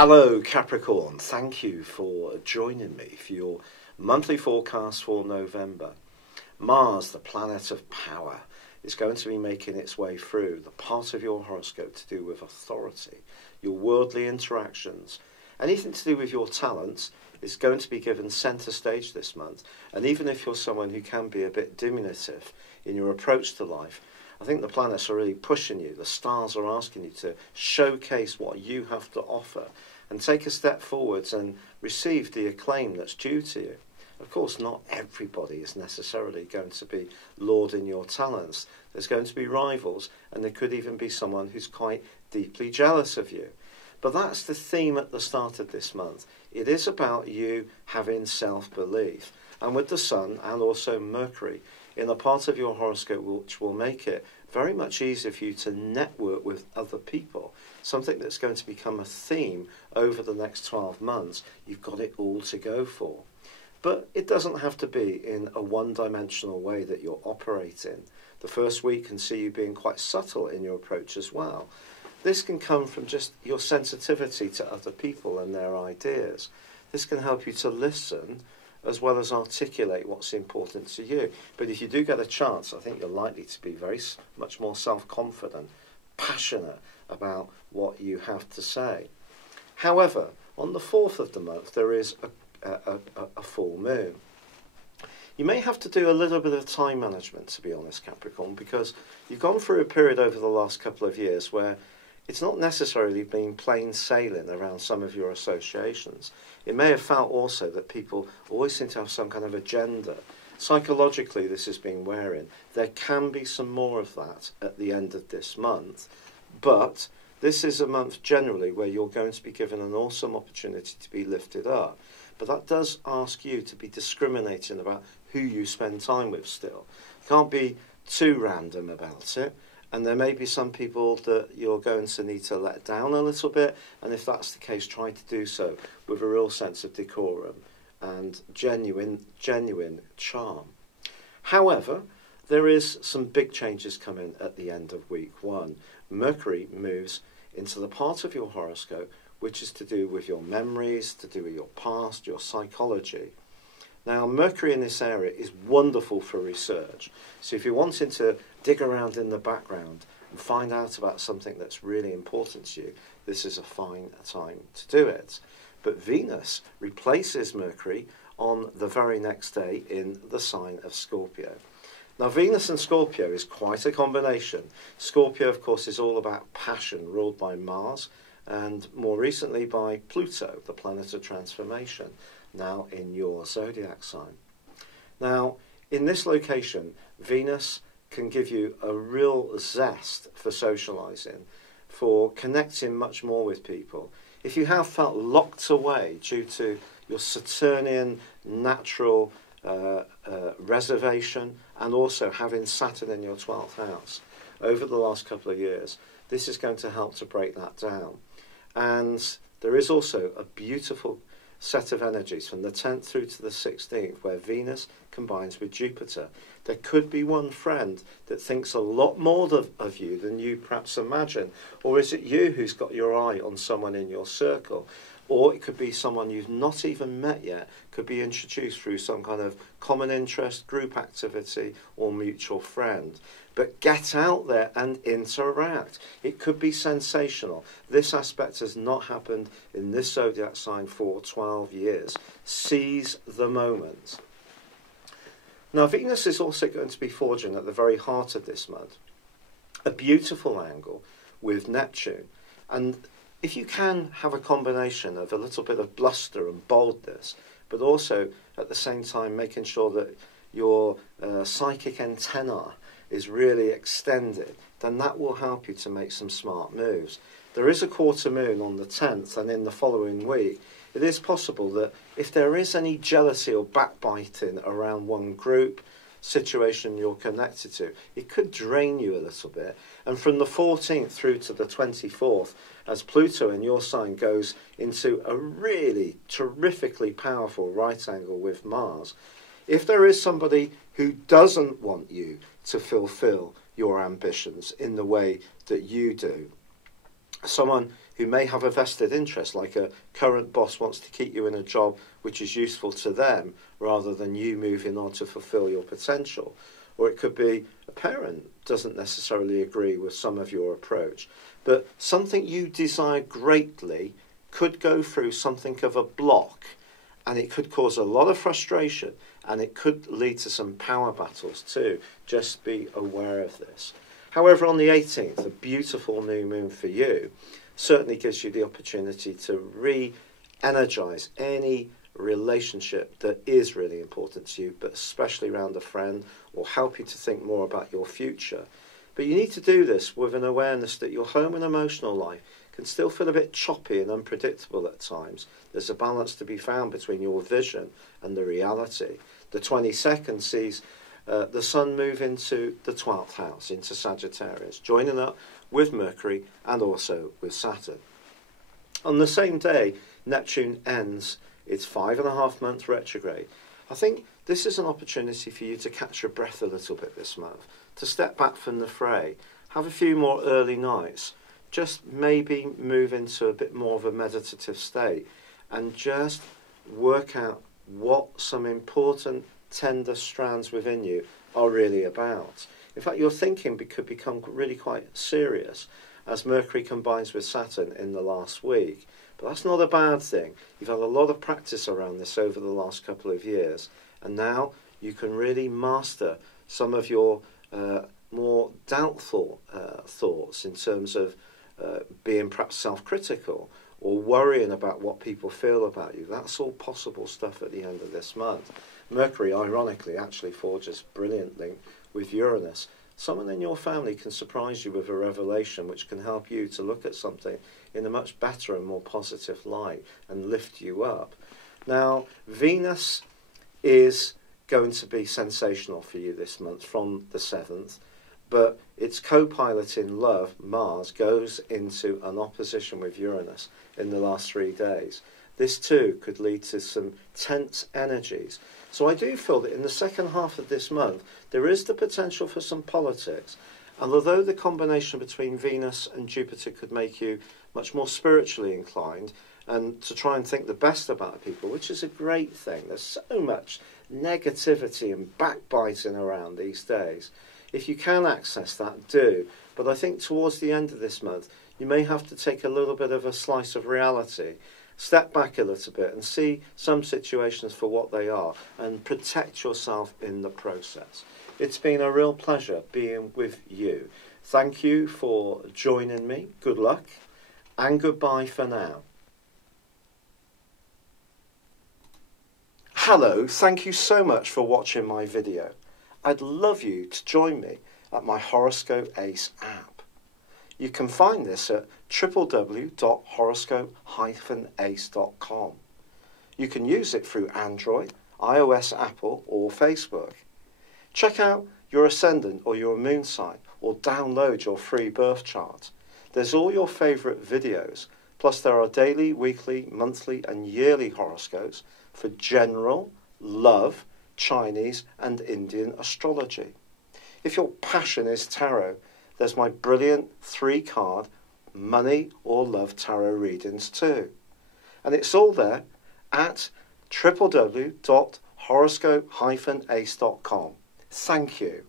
Hello Capricorn, thank you for joining me for your monthly forecast for November. Mars, the planet of power, is going to be making its way through the part of your horoscope to do with authority, your worldly interactions. Anything to do with your talents is going to be given centre stage this month. And even if you're someone who can be a bit diminutive in your approach to life, I think the planets are really pushing you. The stars are asking you to showcase what you have to offer and take a step forwards and receive the acclaim that's due to you. Of course, not everybody is necessarily going to be lauding your talents. There's going to be rivals, and there could even be someone who's quite deeply jealous of you. But that's the theme at the start of this month. It is about you having self-belief. And with the Sun and also Mercury in a part of your horoscope which will make it very much easier for you to network with other people, something that's going to become a theme over the next 12 months, you've got it all to go for. But it doesn't have to be in a one-dimensional way that you're operating. The first week can see you being quite subtle in your approach as well. This can come from just your sensitivity to other people and their ideas. This can help you to listen as well as articulate what's important to you. But if you do get a chance, I think you're likely to be very much more self-confident, passionate about what you have to say. However, on the 4th of the month, there is a full moon. You may have to do a little bit of time management, to be honest, Capricorn, because you've gone through a period over the last couple of years where it's not necessarily been plain sailing around some of your associations. It may have felt also that people always seem to have some kind of agenda. Psychologically, this has been wearing. There can be some more of that at the end of this month, but this is a month generally where you're going to be given an awesome opportunity to be lifted up. But that does ask you to be discriminating about who you spend time with still. You can't be too random about it. And there may be some people that you're going to need to let down a little bit. And if that's the case, try to do so with a real sense of decorum and genuine charm. However, there is some big changes coming at the end of week 1. Mercury moves into the part of your horoscope which is to do with your memories, to do with your past, your psychology. Now, Mercury in this area is wonderful for research. So if you're wanting to dig around in the background and find out about something that's really important to you, this is a fine time to do it. But Venus replaces Mercury on the very next day in the sign of Scorpio. Now, Venus and Scorpio is quite a combination. Scorpio, of course, is all about passion, ruled by Mars, and more recently by Pluto, the planet of transformation, now in your zodiac sign. Now, in this location, Venus can give you a real zest for socializing, for connecting much more with people. If you have felt locked away due to your Saturnian natural reservation and also having Saturn in your 12th house over the last couple of years, this is going to help to break that down. And there is also a beautiful set of energies from the 10th through to the 16th where Venus combines with Jupiter. There could be one friend that thinks a lot more of you than you perhaps imagine. Or is it you who's got your eye on someone in your circle? Or it could be someone you've not even met yet, could be introduced through some kind of common interest, group activity, or mutual friend. But get out there and interact. It could be sensational. This aspect has not happened in this zodiac sign for 12 years. Seize the moment. Now, Venus is also going to be forging at the very heart of this month a beautiful angle with Neptune. And if you can have a combination of a little bit of bluster and boldness, but also at the same time making sure that your psychic antenna is really extended, then that will help you to make some smart moves. There is a quarter moon on the 10th, and in the following week, it is possible that if there is any jealousy or backbiting around one group, situation you're connected to, it could drain you a little bit. And from the 14th through to the 24th, as Pluto in your sign goes into a really terrifically powerful right angle with Mars, if there is somebody who doesn't want you to fulfill your ambitions in the way that you do, someone who may have a vested interest, like a current boss wants to keep you in a job which is useful to them rather than you moving on to fulfill your potential. Or it could be a parent doesn't necessarily agree with some of your approach, but something you desire greatly could go through something of a block, and it could cause a lot of frustration, and it could lead to some power battles too. Just be aware of this. However, on the 18th, a beautiful new moon for you certainly gives you the opportunity to re-energize any relationship that is really important to you, but especially around a friend, or help you to think more about your future. But you need to do this with an awareness that your home and emotional life can still feel a bit choppy and unpredictable at times. There's a balance to be found between your vision and the reality. The 22nd sees the sun move into the 12th house, into Sagittarius, joining up with Mercury and also with Saturn. On the same day, Neptune ends its 5.5-month retrograde. I think this is an opportunity for you to catch your breath a little bit this month, to step back from the fray, have a few more early nights, just maybe move into a bit more of a meditative state, and just work out what some important tender strands within you are really about. In fact, your thinking could become really quite serious as Mercury combines with Saturn in the last week. But that's not a bad thing. You've had a lot of practice around this over the last couple of years, and now you can really master some of your more doubtful thoughts in terms of being perhaps self-critical or worrying about what people feel about you. That's all possible stuff at the end of this month. Mercury, ironically, actually forges a brilliant link with Uranus. Someone in your family can surprise you with a revelation which can help you to look at something in a much better and more positive light and lift you up. Now, Venus is going to be sensational for you this month from the 7th, but its co-pilot in love, Mars, goes into an opposition with Uranus in the last 3 days. This too could lead to some tense energies. So I do feel that in the second half of this month, there is the potential for some politics. And although the combination between Venus and Jupiter could make you much more spiritually inclined and to try and think the best about people, which is a great thing. There's so much negativity and backbiting around these days. If you can access that, do. But I think towards the end of this month, you may have to take a little bit of a slice of reality. Step back a little bit and see some situations for what they are and protect yourself in the process. It's been a real pleasure being with you. Thank you for joining me. Good luck and goodbye for now. Hello, thank you so much for watching my video. I'd love you to join me at my Horoscope Ace app. You can find this at www.horoscope-ace.com. You can use it through Android, iOS, Apple or Facebook. Check out your ascendant or your moon sign or download your free birth chart. There's all your favourite videos, plus there are daily, weekly, monthly and yearly horoscopes for general, love, Chinese and Indian astrology. If your passion is tarot, there's my brilliant 3-card money or love tarot readings too. And it's all there at www.horoscope-ace.com. Thank you.